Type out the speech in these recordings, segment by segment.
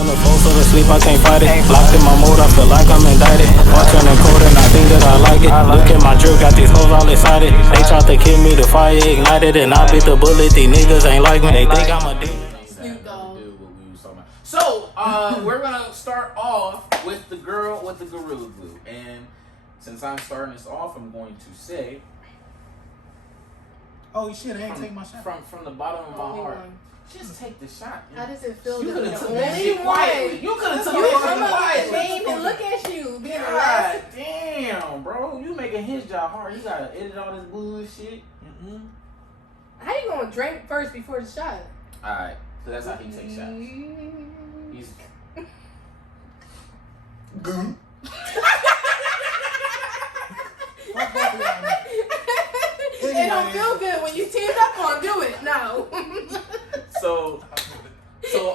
in the phone, so to sleep, I can't fight it. Locked in my mode, I feel like I'm indicted. Watching the code and I think that I like it. Look at my drip, got these hoes all excited. They tried to kill me, the fire ignited, and I beat the bullet. These niggas ain't like me, they think I'm a demon. So, we're gonna start off with the girl with the Gorilla Glue. And since I'm starting this off, I'm going to say... Oh shit, I ain't take my shot. From the bottom of my heart. Just take the shot. How does it feel? You to could be have the took that only shit one? quietly. You could have took You that come shit up with quietly. the name and look at you being God arrested. damn, bro. You making his job hard. You gotta edit all this bullshit. How you gonna drink first before the shot? Alright, so that's how he takes shots. He's... Goon. It don't feel good when you teamed up on do it. No. So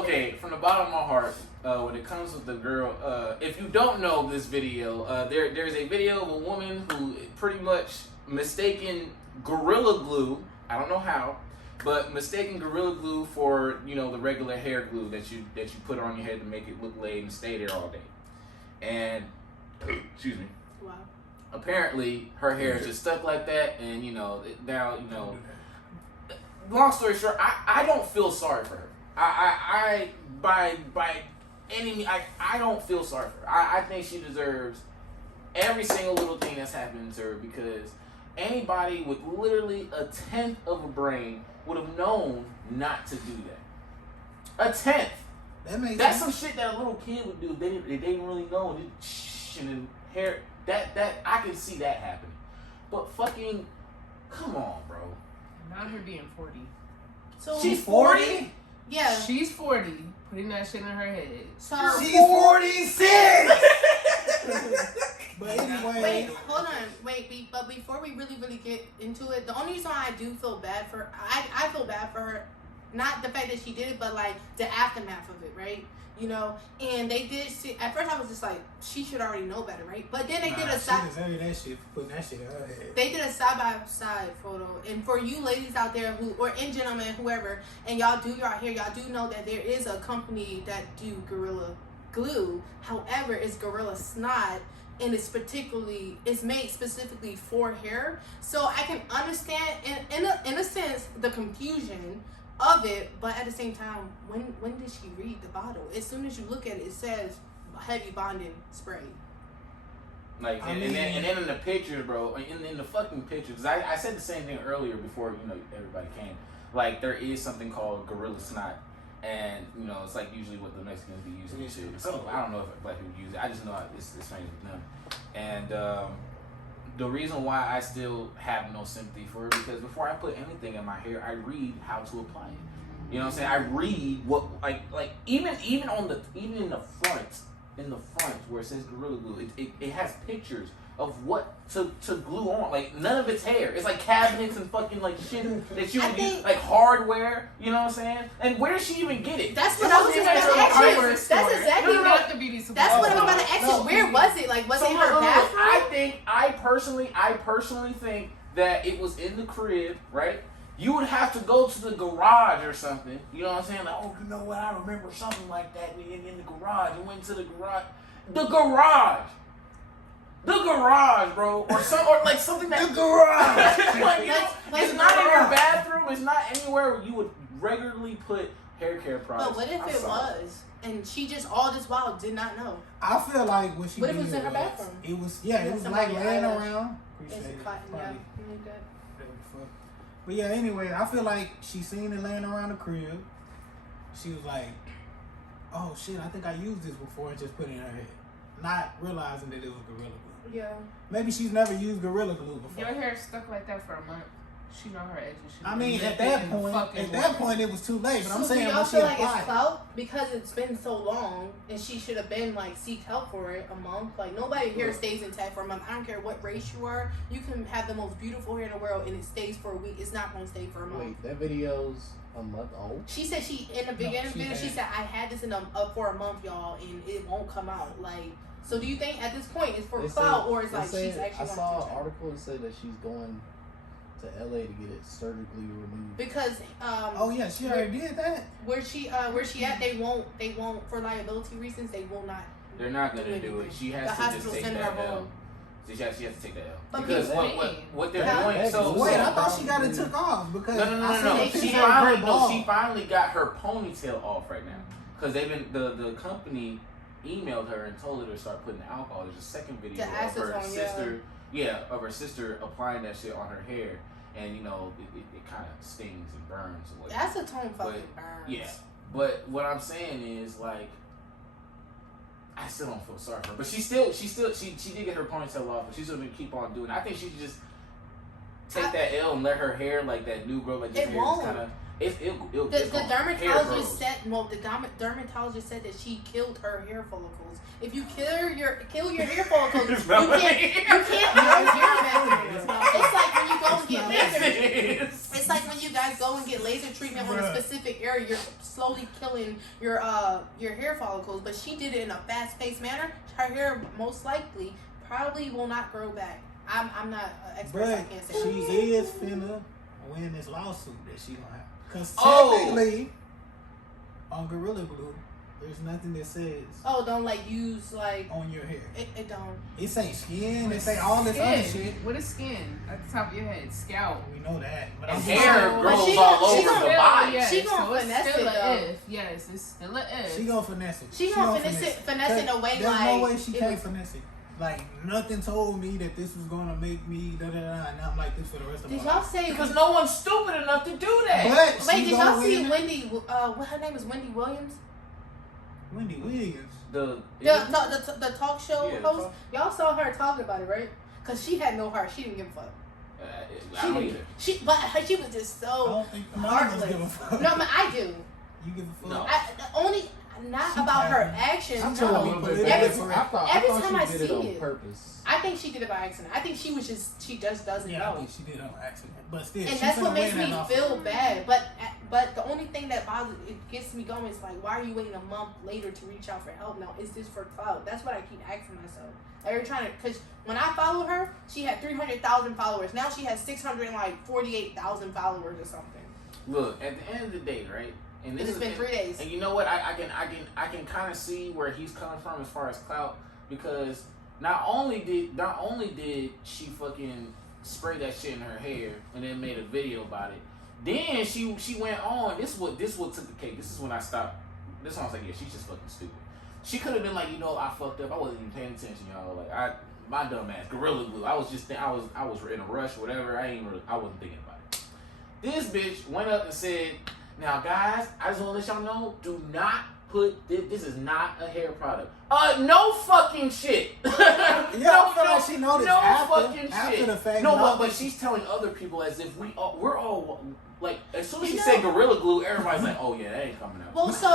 okay, from the bottom of my heart, when it comes with the girl, if you don't know this video, there's a video of a woman who pretty much mistaken Gorilla Glue, I don't know how, but mistaken Gorilla Glue for, you know, the regular hair glue that you put on your head to make it look laid and stay there all day. And excuse me. Wow. Apparently her hair is just stuck like that, and you know, now, you know, long story short, I don't feel sorry for her. I don't feel sorry for her. I think she deserves every single little thing that's happening to her, because anybody with literally a tenth of a brain would have known not to do that. A tenth. That's some shit that a little kid would do. They didn't really know. And then hair. That I can see that happening. But fucking, come on, bro. Not her being 40. So She's 40? Yeah. She's 40, putting that shit in her head. So she's 46. But anyway. Wait, hold on. But before we really get into it, the only reason why I do feel bad for I feel bad for her, not the fact that she did it, but like the aftermath of it, right? You know, and they did see, at first I was just like, she should already know better, right? But then they did a side. She deserved that shit for putting that shit in her head. They did a side by side photo, and for you ladies out there who, or in gentlemen, whoever, and y'all do your hair, y'all do know that there is a company that do Gorilla Glue. However, it's Gorilla Snot, and it's made specifically for hair. So I can understand in a sense the confusion of it, but at the same time, when did she read the bottle? As soon as you look at it, it says heavy bonding spray. Like, and then in the pictures, bro, in the fucking pictures, I said the same thing earlier before, you know, everybody came. Like, there is something called Gorilla Snot, and, you know, it's like usually what the Mexicans be using and shit. So, I don't know if black people use it. I just know it's famous with them. And the reason why I still have no sympathy for it, because before I put anything in my hair, I read how to apply it. You know what I'm saying? I read what, like even in the front where it says Gorilla Glue, it has pictures of what to glue on. Like, none of it's hair. It's like cabinets and fucking like shit that you would use, like hardware. You know what I'm saying? And where did she even get it? That's what I was going to ask you. That's exactly what the beauty supply. That's what I was going to ask you. Where was it? Like, was it in her bathroom? I personally think that it was in the crib, right? You would have to go to the garage or something. You know what I'm saying? Like, oh, you know what? I remember something like that in the garage. You went to the garage. The garage, bro, or like something that the garage. Like, you know, it's not in your bathroom. It's not anywhere where you would regularly put hair care products. But what if it was, and she just all this while did not know? I feel like what she did. What if it was in her bathroom? It was it was like laying around. It's cotton, yeah. But yeah, anyway, I feel like she seen it laying around the crib. She was like, "Oh shit, I think I used this before," and just put it in her head, not realizing that it was Gorilla Glue. Yeah. Maybe she's never used Gorilla Glue before. Your hair stuck like that for a month. She know her edges. I mean, at that point, it was too late. But I'm saying, do y'all when she feel like it's applied, clout because it's been so long, and she should have been like seek help for it a month. Like, nobody here stays intact for a month. I don't care what race you are. You can have the most beautiful hair in the world, and it stays for a week. It's not going to stay for a month. Wait, that video's a month old? She said she in the beginning video. She said I had this for a month, y'all, and it won't come out. Like, so do you think at this point it's for clout, or it's like she's actually? I saw an article that said that she's going to LA to get it surgically removed. Because Oh yeah, she already did that. where she at, they won't for liability reasons, they will not. They're not gonna do it. She has The to hospital just take send that her L. home. She has to take that L. But Because people- what they're Yeah. doing. So Wait, I so- thought she got it took off because No. I seen a She picture of her ball. finally got her ponytail off right now. Because they've been the company emailed her and told her to start putting alcohol. There's a second video The of her acetone, sister, of her sister applying that shit on her hair, and you know it kind of stings and burns and whatnot. Acetone fucking burns. Yeah, but what I'm saying is like, I still don't feel sorry for her, but she did get her ponytail off, but she's gonna keep on doing it. I think she should just take that L and let her hair like that new girl, like It won't. kind of. It'll The hair grows. dermatologist said dermatologist said that she killed her hair follicles. If you kill your hair follicles, you can't grow hair back. It's like when you go and get laser. It's like when you guys go and get laser treatment on a specific area, you're slowly killing your hair follicles. But she did it in a fast-paced manner. Her hair most likely probably will not grow back. I'm not an expert. So I But can't say. she is finna win this lawsuit that she gonna have. Because Oh. technically, on Gorilla Glue, there's nothing that says Oh, don't like use like on your hair. it don't. It say skin, it say all this other Skin. shit. What is skin? At the top of your head, scalp. We know that. But And I'm hair So- grows But she all gonna- she over gonna- the body. Yes, She gonna so it's finesse still it, a though. if. Yes, it's still a if. She gonna finesse it. She gonna finesse it in a way There's like no way she it can't was- finesse it. Like nothing told me that this was gonna make me da da da, and I'm like this for the rest of my Did y'all life. say? Because no one's stupid enough to do that. But Wait, she did y'all gonna see win. Wendy? What her name is? Wendy Williams, Wendy Williams? the talk show Yeah, the host. talk- Y'all saw her talking about it, right? Cause she had no heart. She didn't give a fuck. I don't either. She was just I so don't think none of us heartless. give a fuck. No, but I do. You give a fuck? No. Only not She about her capping. actions. I She feel a told No. me little bit politically bad Every- for her. I every thought time I she did it see on it. purpose. I think she did it by accident. I think she just doesn't Yeah, I know. think she did it on accident. But still, And she that's what finna makes win me that feel lawsuit. bad. But the only thing that gets me going is like, why are you waiting a month later to reach out for help? Now, is this for clout? That's what I keep asking myself. Like, you're trying to, because when I followed her, she had 300,000 followers. Now she has 648,000 followers or something. Look, at the end of the day, right? And It's been 3 days. And you know what? I can kind of see where he's coming from as far as clout, because not only did she fucking spray that shit in her hair and then made a video about it, then she went on. This what took the cake. This is when I stopped. This is when I was like, yeah, she's just fucking stupid. She could have been like, you know, I fucked up. I wasn't even paying attention, y'all. Like my dumb ass, Gorilla Glue. I was in a rush, whatever. I wasn't thinking about it. This bitch went up and said, now guys, I just want to let y'all know, do not put this is not a hair product. No fucking shit. Yeah, I feel like she noticed no after fucking after shit. the fact. No, no, but she's telling other people as if we're all like, as soon as she You said know- Gorilla Glue, everybody's like, oh yeah, that ain't coming out. Well, so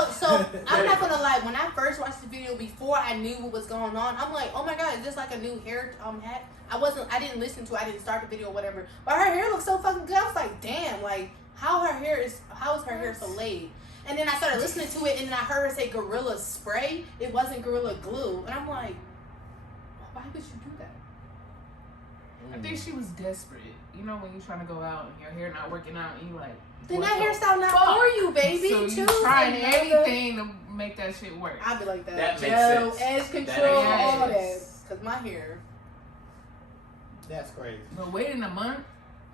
I'm not gonna lie. When I first watched the video, before I knew what was going on, I'm like, oh my god, is this like a new hair hat? I didn't listen to it. I didn't start the video or whatever. But her hair looks so fucking good. I was like, damn, like how is her hair so laid? And then I started listening to it, and then I heard her say Gorilla Spray. It wasn't Gorilla Glue, and I'm like, why would you do that? I think she was desperate. You know when you're trying to go out and your hair not working out and you like. Then what that the hairstyle not fuck? for you, baby. So you Choose trying another- anything to make that shit work. I'd be like that. That makes Gel, sense. edge That control, makes all that. sense. Cause my hair. That's crazy. But waiting a month,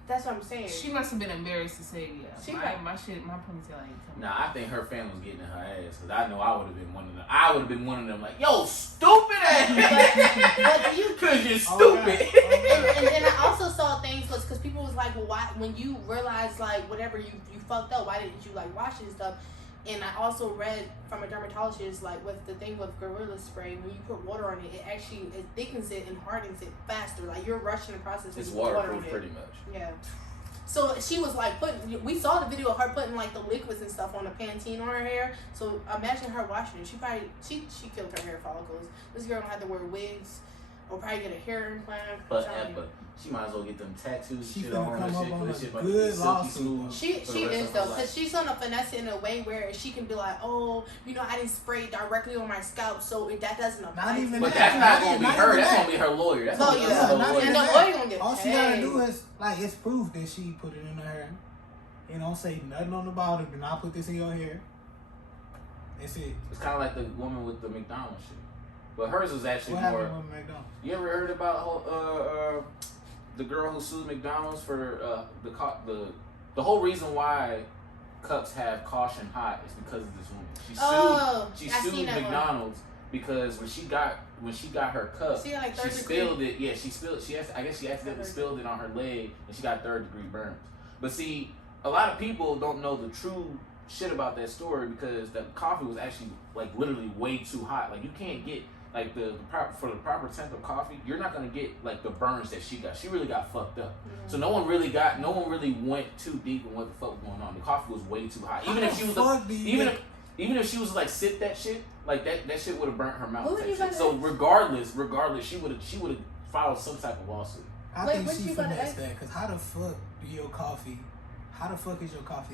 That's what I'm saying. she must have been embarrassed to say, yeah, She my got- ponytail ain't coming. Nah, I think her fan was getting in her ass, because I know I would have been one of them. I would have been one of them like, yo, stupid ass. But do you? Because you're Oh, stupid. God. And I also saw things because people was like, well, why when you realize like whatever you fucked up, why didn't you like wash it and stuff? And I also read from a dermatologist like with the thing with Gorilla Spray, when you put water on it, it thickens it and hardens it faster. Like you're rushing the process. when It's you put water on waterproof it. pretty much. Yeah. So she was like we saw the video of her putting like the liquids and stuff on the Pantene on her hair. So imagine her washing it. She killed her hair follicles. This girl don't have to wear wigs. or probably get a hair implant. But she might as well get them tattoos. She shit finna on come her up shit. on That a shit about to be good silky lawsuit. smooth She for the rest is of her though, life. because she's gonna finesse it in a way where she can be like, oh, you know, I didn't spray directly on my scalp, so if that doesn't apply. Not even But that. that's not gonna be Not her. even That's that. gonna be her lawyer. That's No, gonna be yeah. her not lawyer. even And the that. lawyer gonna get All she gotta paid. do is like it's proof that she put it in her hair. You know, say nothing on the bottom. Do not put this in your hair. That's it. It's kind of like the woman with the McDonald's shit. But hers was actually What more. happened with McDonald's? You ever heard about the girl who sued McDonald's for the whole reason why cups have caution hot is because of this woman. She I seen sued that one. McDonald's because when she got her cup, She had like third she degree. spilled it. Yeah, I guess she accidentally spilled it on her leg, and she got 3rd-degree burns. But see, a lot of people don't know the true shit about that story because the coffee was actually like literally way too hot. Like you can't get like for the proper temp of coffee, you're not gonna get like the burns that she got. She really got fucked up. Mm-hmm. So no one really went too deep in what the fuck was going on. The coffee was way too hot. Even if she was even if she was like sip that shit, like that shit would have burnt her mouth. Who type you shit. gonna So ask? regardless, she would have filed some type of lawsuit. I Wait, think what she you gonna finessed ask? that because how the fuck is your coffee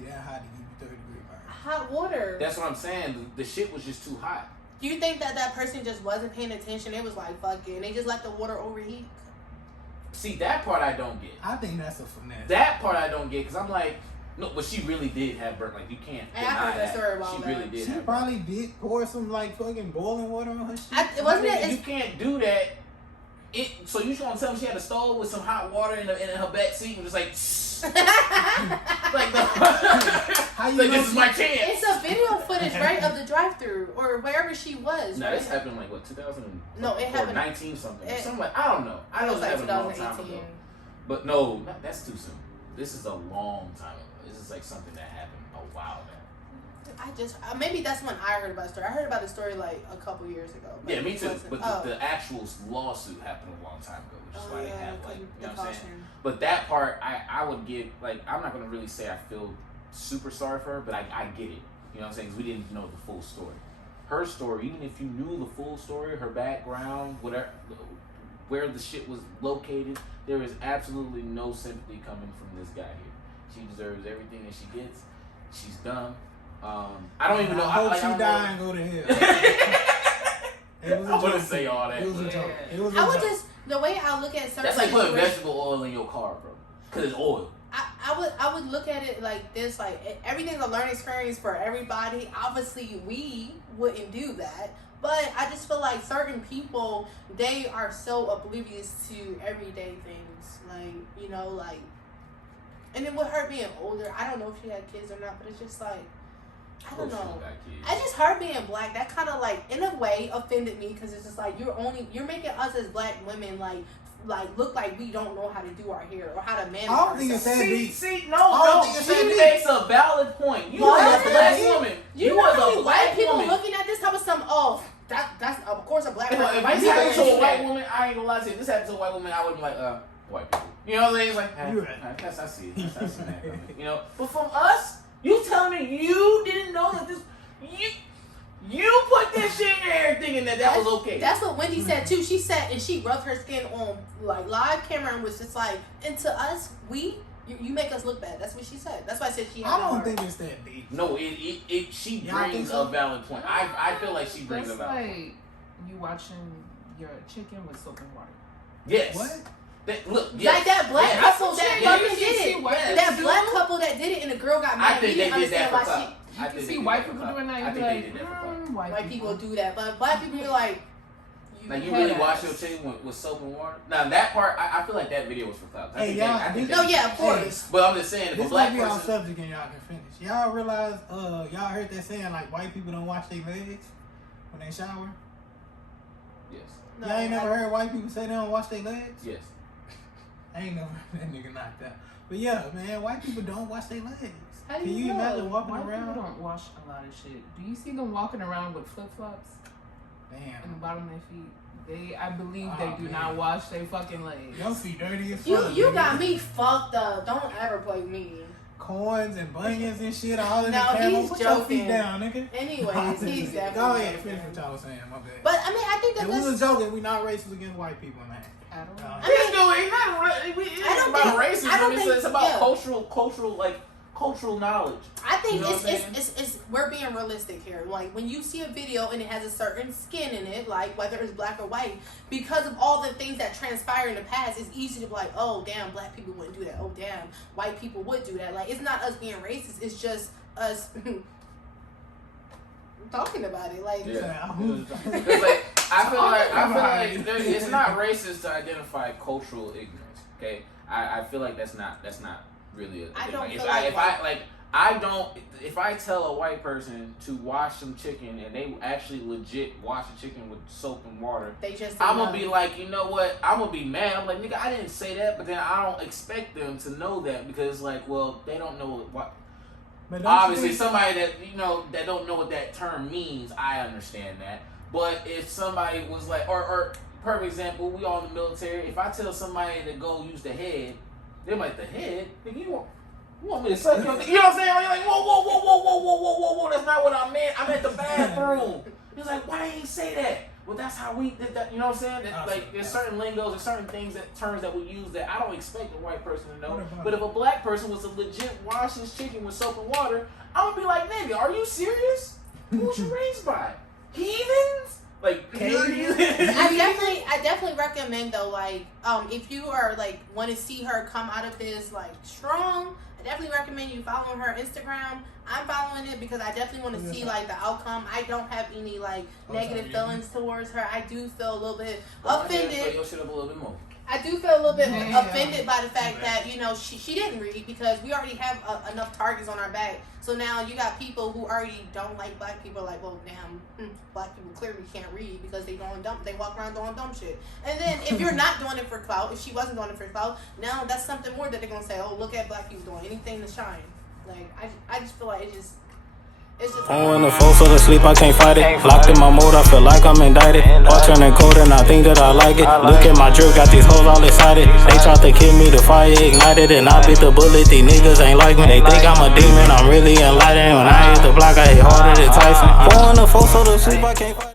that hot to give you 3rd-degree burn? Hot water. That's what I'm saying. The shit was just too hot. Do you think that person just wasn't paying attention? It was like, fuck it. And they just let the water overheat? See, that part I don't get. I think that's a finesse. That part I don't get because I'm like, no, but she really did have burnt. Like you can't And I deny heard that story about She that. really did. She have probably did pour some like fucking boiling water on her shit. Wasn't burnt. it? You can't do that. So you trying to tell me she had a stove with some hot water in her back seat and just like, like How you like know this is my chance. It's a video footage, right, of the drive-through or wherever she was. No, right? this happened like what 2000? No, it happened 19 something. it- Something like, I don't know. I It know was it like happened a long time 2018. ago. But no, that's too soon. This is a long time ago. This is like something that happened a while back. Maybe that's when I heard about the story. I heard about the story like a couple years ago. Yeah, me too. Wasn't- But the actual lawsuit happened a long time ago, which is why they have like, you the know what I'm saying? caution. But that part, I would give, like, I'm not going to really say I feel super sorry for her, but I get it. You know what I'm saying? Because we didn't know the full story. Her story, even if you knew the full story, her background, whatever, where the shit was located, there is absolutely no sympathy coming from this guy here. She deserves everything that she gets. She's dumb. I don't even know. I hope I she don't die know. and go to hell. It was a I wouldn't joke. say all that. It was a but- joke. It was a I would joke. just, the way I look at something That's like putting like vegetable oil in your car, bro. Because it's oil. I would look at it like this, like everything's a learning experience for everybody. Obviously, we wouldn't do that, but I just feel like certain people, they are so oblivious to everyday things, like, you know, like, and then with her being older, I don't know if she had kids or not, but it's just like, I don't know. I just her being black, that kind of like in a way offended me because it's just like you're making us as black women like look like we don't know how to do our hair or how to manage. I don't think it's that deep. See, I don't no, think it's she that deep. makes a valid point. You What? was a black woman. You know was how a many black white people woman. looking at this type of stuff? Oh, that's of course a black If person. White this people happened to a do white that. woman, I ain't gonna lie to you. If this happened to a white woman, I would be like, white people. You know what I'm saying? It's like, You right. yes, I see it. I see that coming. You know, but from us, you telling me you didn't know that this, you put this shit in your hair thinking that was okay. That's what Wendy said too. She said, and she rubbed her skin on like live camera and was just like, and to us, you make us look bad. That's what she said. That's why I said she had I don't heart. think it's that deep. No, she Y'all think brings so? a valid point. I feel like she brings That's a valid point. like you watching your chicken with soap and water. Yes. What? Look, yes. Like that black Yes. couple that Yes. fucking did See it. what they That do? black couple that did it and the girl got I mad. think He they didn't did that understand for why clout. You I can think see they white did that people for doing clout. that. I You be think they like, did that for clout. white people do that. But black people, you're like, Like you really wash your chicken with soap and water. Now that part, I feel like that video was for clout. I Hey, think y'all, I think no, yeah, of course. But I'm just saying, if a This black might be off person, subject and y'all can finish. Y'all realize, y'all heard that saying like white people don't wash their legs when they shower? yes, No, Y'all ain't never heard white people say they don't wash their legs? yes. I ain't never heard that nigga knocked out. But yeah, man, white people don't wash their legs. How do Can you you know? imagine walking White around? people don't wash a lot of shit. Do you see them walking around with flip flops in the Damn. bottom of their feet? I believe Oh, they do man. not wash their fucking legs. Your feet dirty as fuck. You nigga. got me fucked up. Don't ever play me. corns and bunions and shit all in No, the camera. he's Put your feet joking. down, nigga. Anyways, he's Go definitely ahead, joking. finish what y'all was saying. My bad. But I mean, I think that If we was that's. joking, we not racist against white people, man. I don't know. This dude ain't not. It's I don't about think- racism. I don't think- It's about yeah. cultural knowledge. I think You know what I'm saying? it's we're being realistic here. Like when you see a video and it has a certain skin in it, like whether it's black or white, because of all the things that transpire in the past, it's easy to be like, oh damn, black people wouldn't do that. Oh damn, white people would do that. Like it's not us being racist. It's just us talking about it. Like Yeah. It's like, I feel like it's not racist to identify cultural ignorance. Okay, I feel like that's not really a I thing. don't Like, feel if I tell a white person to wash some chicken and they actually legit wash the chicken with soap and water, they just I'm gonna be like, you know what? I'm gonna be mad. I'm like, nigga, I didn't say that, but then I don't expect them to know that because, like, well, they don't know what. But Obviously, somebody that that don't know what that term means, I understand that. But if somebody was like, or perfect example, we all in the military. If I tell somebody to go use the head, they're like, the head, nigga, you want me to suck your dick? You know what I'm saying? You're like, whoa, that's not what I meant. I meant the bathroom. He's like, why didn't you say that? Well, that's how we did that. You know what I'm saying? That, like, there's certain lingos, there's certain things, terms that we use that I don't expect a white person to know. But if a black person was to legit wash his chicken with soap and water, I'm gonna be like, nigga, are you serious? Who was you raised by? Heathens? Like, Canadians? I definitely recommend though, like, if you are like want to see her come out of this like strong, I definitely recommend you following her Instagram. I'm following it because I definitely want to see like the outcome. I don't have any like negative feelings towards her. I do feel a little bit offended. Your shit up a little bit more. I do feel a little bit offended by the fact that, you know, she didn't read because we already have enough targets on our back. So now you got people who already don't like black people like, well, damn, black people clearly can't read because they walk around doing dumb shit. And then if you're not doing it for clout, if she wasn't doing it for clout, now that's something more that they're going to say, oh, look at black people doing anything to shine. Like, I just feel like it's just I'm in the full so to sleep, I can't fight it. Locked in my mode, I feel like I'm indicted. All turning cold and I think that I like it. Look at my drip, got these hoes all excited. They tried to kill me, the fire ignited, and I beat the bullet. These niggas ain't like me. They think I'm a demon, I'm really enlightened. When I hit the block, I hit harder than Tyson. I'm in the full so to sleep, I can't fight it.